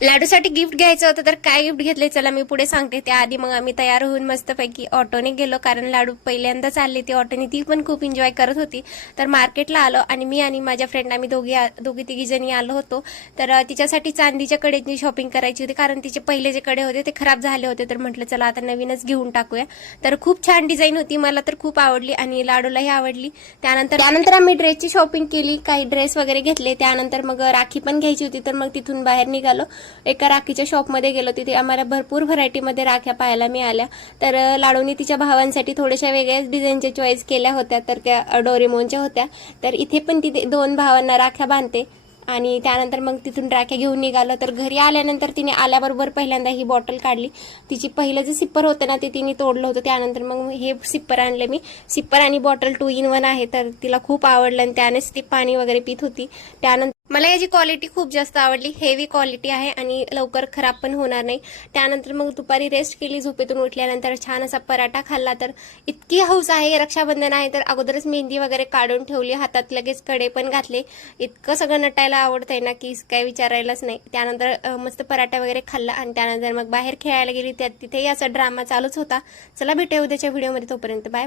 लाडूसाठी gift घ्यायचं होतं, तर काय गिफ्ट घेतले चला मी पुढे सांगते. त्याआधी मग आम्ही तयार होऊन मस्तपैकी ऑटोने गेलो, कारण लाडू पहिल्यांदा चालली ती ऑटोने, ती पण खूप एन्जॉय करत होती. तर मार्केटला आलो आणि मी आणि माझ्या फ्रेंड आम्ही दोघी तिघी जणी आलो होतो. तर तिच्यासाठी चांदीच्या कडेची शॉपिंग करायची होती, कारण तिचे पहिले जे कडे होते ते खराब झाले होते. तर म्हटलं चला आता नवीनच घेऊन टाकूया. तर खूप छान डिझाईन होती, मला तर खूप आवडली आणि लाडूलाही आवडली. त्यानंतर आम्ही ड्रेसची शॉपिंग केली, काही ड्रेस वगैरे घेतले. त्यानंतर मग राखी पण घ्यायची होती, तर मग तिथून बाहेर निघालो. एका राखीच्या शॉपमध्ये गेलो, तिथे आम्हाला भरपूर व्हरायटीमध्ये राख्या पाहायला मिळाल्या. तर लाडूने तिच्या भावांसाठी थोड्याशा वेगळ्याच डिझाईनच्या चॉईस केल्या होत्या, तर त्या डोरेमोनच्या होत्या. तर इथे पण तिथे 2 भावांना राख्या बांधते आणि त्यानंतर मग तिथून राख्या घेऊन निघालो. तर घरी आल्यानंतर तिने आल्याबरोबर पहिल्यांदा ही बॉटल काढली. तिची पहिलं जे सिप्पर होतं ना ते तिने तोडलं होतं. त्यानंतर मग हे सिप्पर आणले मी. सिप्पर आणि बॉटल 2 in 1 आहे, तर तिला खूप आवडलं आणि त्यानेच ती पाणी वगैरे पित होती. त्यानंतर मला याची क्वालिटी खूप जास्त आवडली, हेवी क्वालिटी आहे आणि लवकर खराब पण होणार नाही. त्यानंतर मग दुपारी रेस्ट केली, झोपेतून उठल्यानंतर छान असा पराठा खाल्ला. तर इतकी हौस आहे, रक्षाबंधन आहे तर अगोदरच मेहंदी वगैरे काढून ठेवली, हातात लगेच कडे पण घातले. इतकं सगळं नटायला आवडतंय ना की काय विचारायलाच नाही. त्यानंतर मस्त पराठा वगैरे खाल्ला आणि त्यानंतर मग बाहेर खेळायला गेली, तिथेही असा ड्रामा चालूच होता. चला भेटूया उद्याच्या व्हिडिओमध्ये, तोपर्यंत बाय.